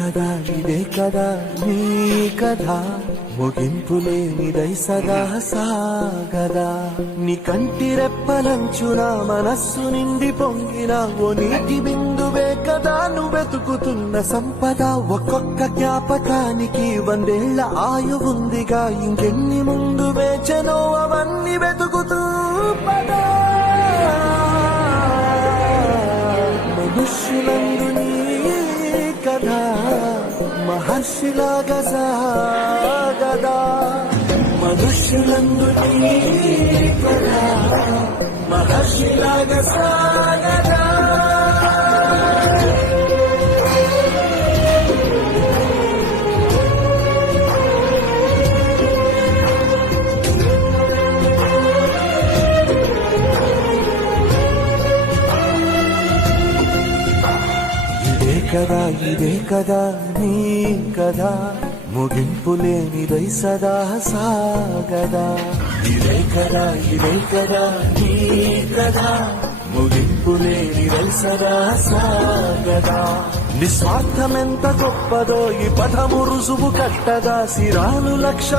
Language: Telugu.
ఇదే కదా నీ కథ ముగింపు లేనిదై సదా సాగదా నీ కంటి రెప్పలంచున మనస్సు నిండి పొంగిన ఓ నీటి బిందువే కదా నువ్వెతుకుతున్న సంపద ఒక్కొక్క జ్ఞాపకానికి 100 ఏళ్ల ఆయువుందిగా ఇంకెన్ని ముందు వేచనో అవన్నీ వెతుకుతూ పదా మనుష్యులందు కదా మహర్షిలాగా సాగదా మనుష్యులందు కదా మహర్షిలాగా సాగదా ఇదే కదా నీ కదా ముగింపు లేనిదై సదా సాగదా ఇదే కదా నీ కదా ముగింపు లేనిదై సదా సాగదా నిస్వార్థమెంత గొప్పదో ఈ పదము రుజువు కట్టగా సిరాలు లక్ష